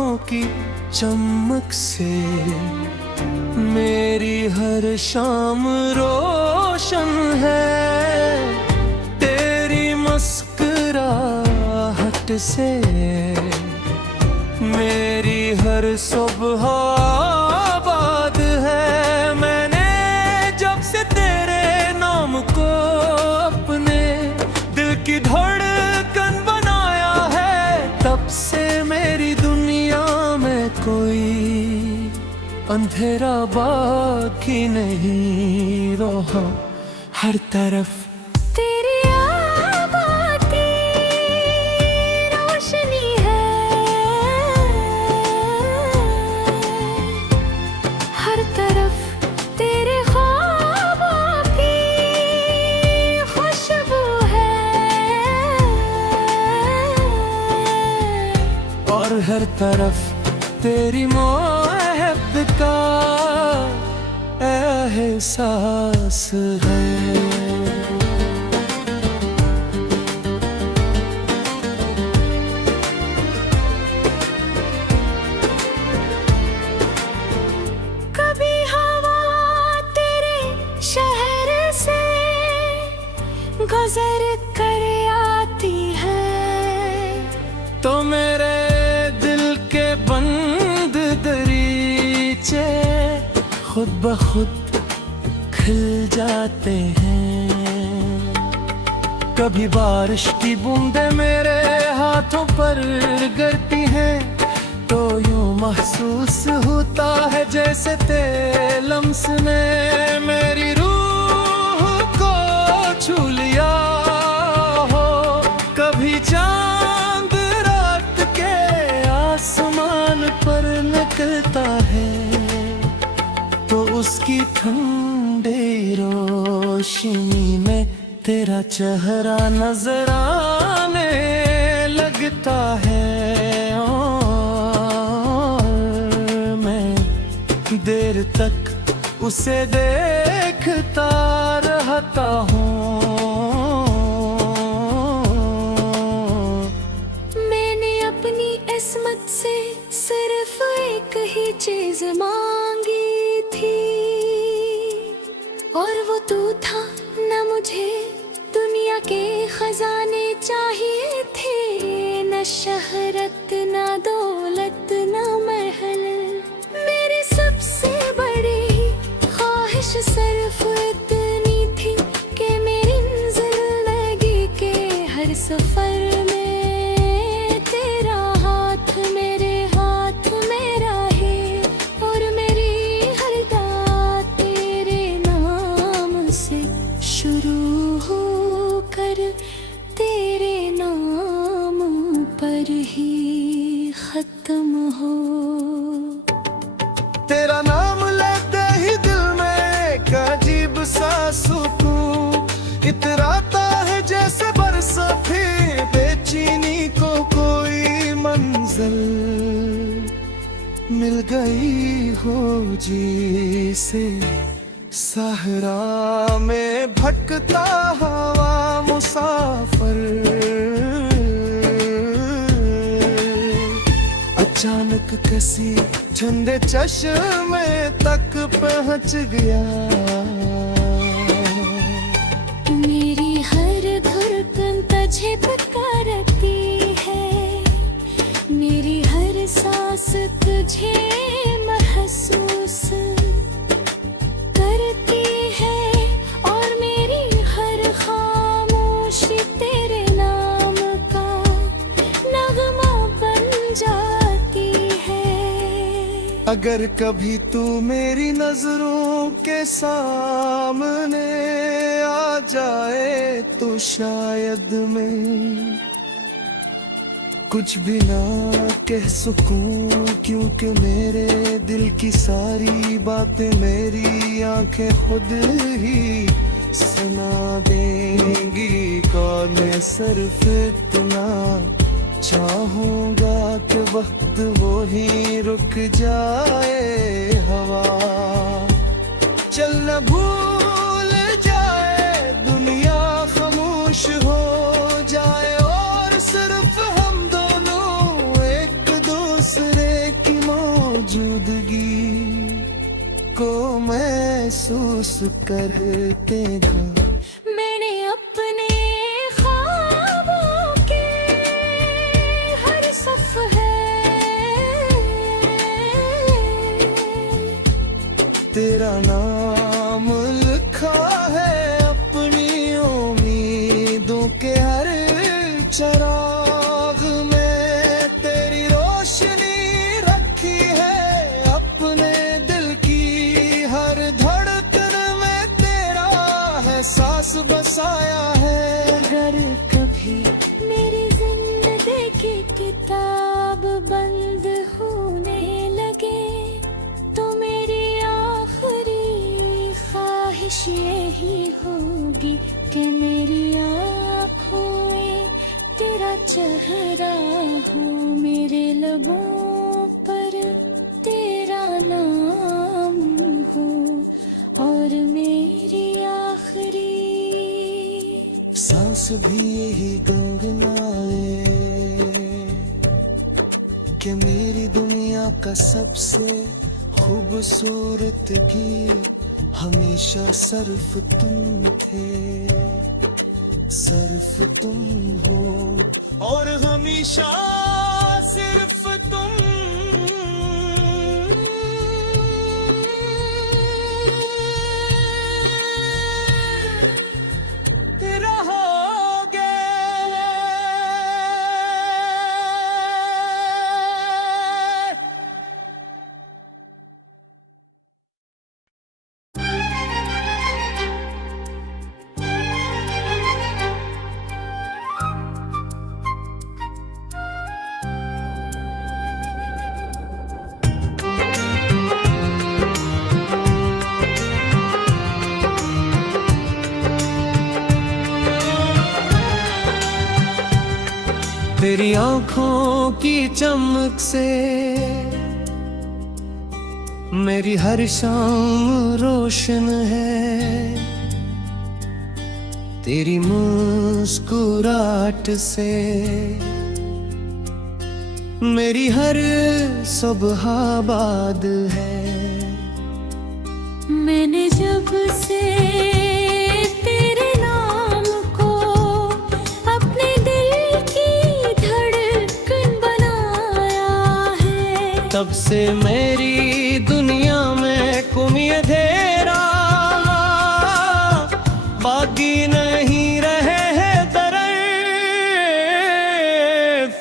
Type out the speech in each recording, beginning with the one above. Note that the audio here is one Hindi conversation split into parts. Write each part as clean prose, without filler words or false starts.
आँखों की चमक से मेरी हर शाम रोशन है। तेरी मुस्कुराहट से मेरी हर सुबह आबाद है। मैंने जब से तेरे नाम को अपने दिल की धड़कन बनाया है, तब से मेरी दुनिया में कोई अंधेरा बाकी नहीं रहा। हर तरफ तेरी आबाद की रोशनी है, हर तरफ तेरे ख्वाबों की खुशबू है, और हर तरफ तेरी मोहब्बत का एहसास है। कभी हवा तेरे शहर से गुजर कर आती है, तो मेरे दिल के बंद दरीचे खुद ब खुद खिल जाते हैं। कभी बारिश की बूंदें मेरे हाथों पर गिरती हैं, तो यूं महसूस होता है जैसे तेरे लम्स ने मेरी रूह को छू लिया हो। कभी चांद रात के आसमान पर निकलता है, तो उसकी ठंडी रोशनी में तेरा चेहरा नजर आने लगता है। और मैं देर तक उसे देखता रहता हूँ। मैंने अपनी किस्मत से सिर्फ एक ही चीज मांगी थी, और वो तू था। न मुझे दुनिया के खजाने चाहिए थे, न शहरत, न दौलत, न महल। मेरी सबसे बड़ी ख्वाहिश सिर्फ इतनी थी कि मेरी जिंदगी के हर सफर में तेरा हाथ मेरे हाथ में रहे, और मेरी हर बात तेरे नाम से शुरू हो कर तेरे नाम पर ही खत्म हो। तेरा नाम लेते ही दिल में एक अजीब सा सुकून इतराता है, जैसे बरसाती बेचैनी को कोई मंजिल मिल गई हो जिसे। सहरा में भटकता हवा मुसाफिर अचानक किसी ठंडे चश्मे तक पहुंच गया। मेरी हर धड़कन तुझे पुकारती है, मेरी हर सांस तुझे महसूस करती है, और मेरी हर खामोशी तेरे नाम का नगमा बन जाती है। अगर कभी तू मेरी नजरों के सामने आ जाए, तो शायद मैं कुछ भी ना कह सकूं, क्योंकि मेरे दिल की सारी बातें मेरी आंखें खुद ही सुना देंगी। कौन मैं सिर्फ इतना चाहूंगा कि वक्त वो ही रुक जाए। हवा चल न भूल जाए, दुनिया खामोश हो जाए, और सिर्फ हम दोनों एक दूसरे महसूस करते हैं। मैंने अपने ख्वाबों के हर सफ़हे तेरा नाम लिखा है अपनी उम्मीदों के हर चराग में। तेरी रोशनी रखी है अपने दिल की हर धड़कन में, तेरा है सांस बसाया है। अगर कभी मेरी जिंदगी की किताब बंद होने लगे तो मेरी आखिरी ख्वाहिश यही होगी कि मेरी आँखों में तेरा चेहरा हो, मेरे लबों पर तेरा नाम हो और मेरी आखिरी सांस भी यही गुनगुनाए कि मेरी दुनिया का सबसे खूबसूरत गीत हमेशा सिर्फ तुम थे, सिर्फ तुम हो और हमेशा सिर्फ तुम रहोगे। तेरी आँखों की चमक से मेरी हर शाम रोशन है। तेरी मुस्कुराहट से मेरी हर सुबह आबाद है। मैंने जब से तेरे नाम को अपने दिल की धड़कन बनाया है, तब से मेरी दुनिया में कोई अंधेरा बाकी नहीं रहे हैं तरफ।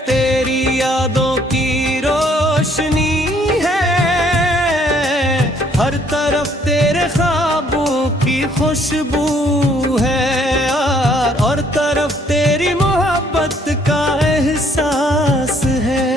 तेरी यादों की रोशनी है हर तरफ, तेरे ख्वाबों की खुशबू है यार, और तरफ तेरी मोहब्बत का एहसास है।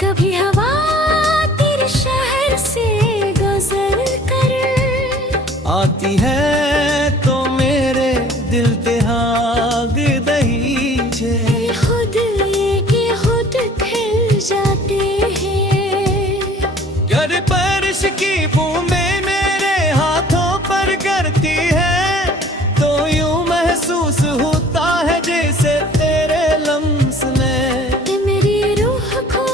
कभी हवा तेरे शहर से गुजर कर आती है तो मेरे दिल पे आग दहीजे, खुद ये खुद खिल जाते हैं। घर बारिश की बूंदें मेरे हाथों पर गिरती है तो यूं महसूस होता है जैसे तेरे लम्स ने मेरी रूह को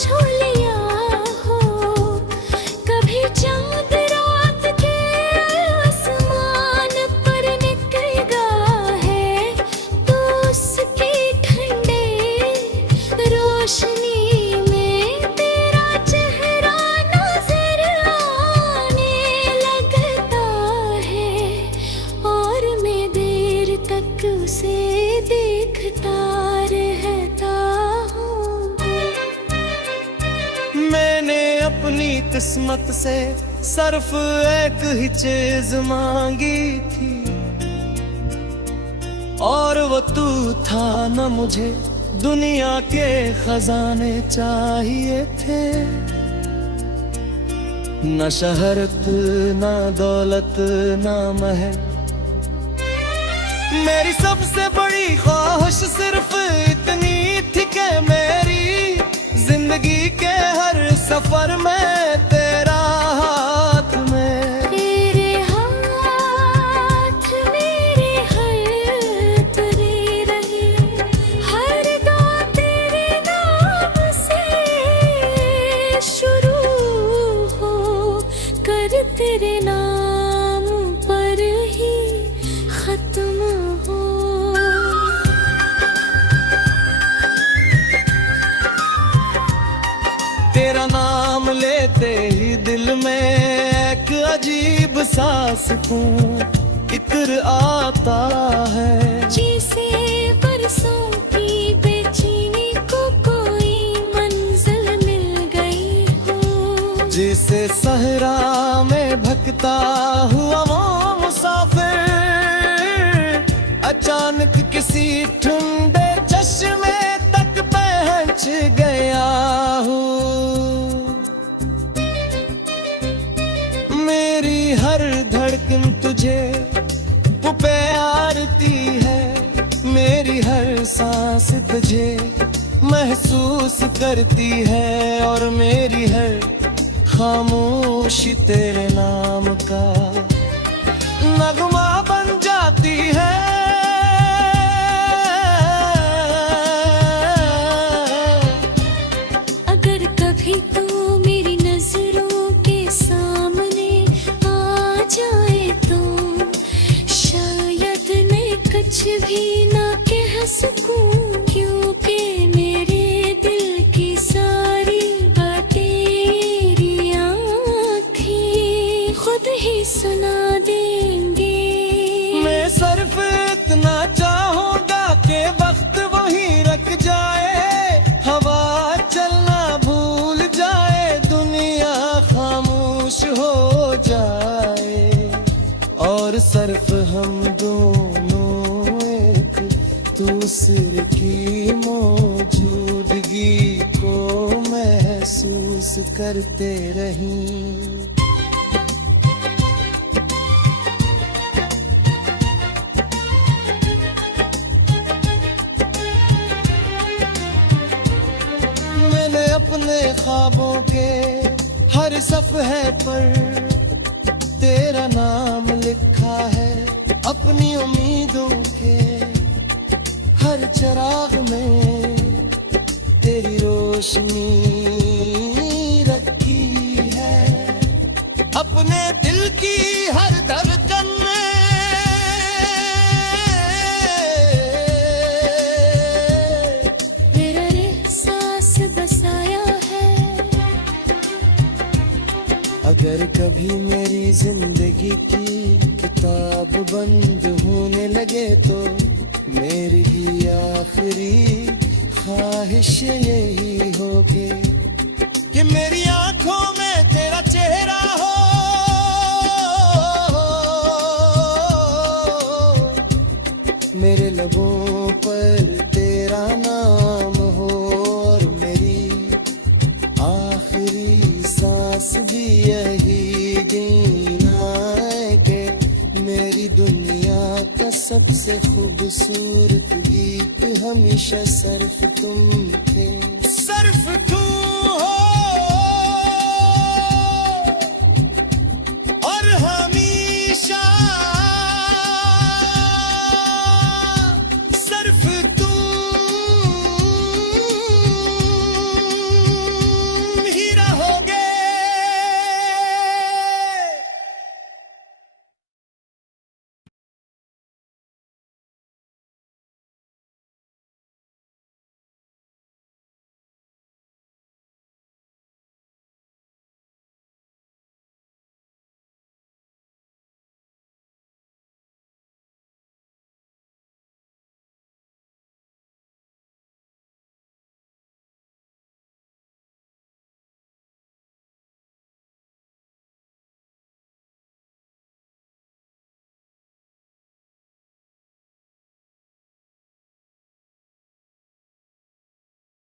छू लिया हो। कभी चांद रात के आसमान पर निकलेगा है तो उसकी ठंडे रोशनी में तेरा चेहरा नजर आने लगता है और मैं देर तक उसे देखता रहता हूँ। मैंने अपनी किस्मत से सिर्फ एक ही चीज मांगी थी और वो तू था न, मुझे दुनिया के खजाने चाहिए थे। न शहरत न दौलत न महल, मेरी सबसे बड़ी ख्वाहिश सिर्फ इतनी थी कि मेरी जिंदगी के हर सफर में तेरा हाथ में, तेरे हाथ मेरे हर परे रहे, हर गाँव तेरे नाम से शुरू हो, कर तेरे नाम पर ही खत्म हो। तेरा नाम लेते ही दिल में एक अजीब सा सुकून इत्र आता है, जैसे बरसों की बेचैनी को कोई मंजिल मिल गई हो, जिसे सहरा में भटकता हुआ वो मुसाफिर अचानक किसी ठंडे चश्मे तक पहुंच गया हूँ। मेरी हर धड़कन तुझे पुकारती है, मेरी हर सांस तुझे महसूस करती है, और मेरी हर खामोशी तेरे नाम का नगमा बन जाती है। अगर कभी तू मेरी नजरों के सामने आ जाए तो शायद मैं कुछ भी ना कह सकूं, क्योंकि मेरे दिल की सारी तेरी आँखें खुद ही सुना देंगे। मैं सिर्फ इतना चाहूंगा कि वक्त वहीं रख जाए, हवा चलना भूल जाए, दुनिया खामोश हो जाए, और सिर्फ हम दोनों एक दूसरे की मौजूदगी को महसूस करते रहें। मैंने अपने ख्वाबों के हर सफ़हे पर तेरा नाम लिखा है, अपनी उम्मीदों के हर चिराग में तेरी रोशनी रखी है, अपने दिल की हर धड़कन में मेरा एहसास बसाया है। अगर कभी मेरी जिंदगी की किताब बंद होने लगे तो मेरी ही आखिरी ख्वाहिश यही होगी कि मेरी आंखों में तेरा चेहरा हो, मेरे लबों पर तेरा नाम हो, और मेरी आखिरी सांस भी यही गिना है कि मेरी दुनिया का सबसे खूबसूरत गीत हमेशा सिर्फ तुम थे, सिर्फ तू हो।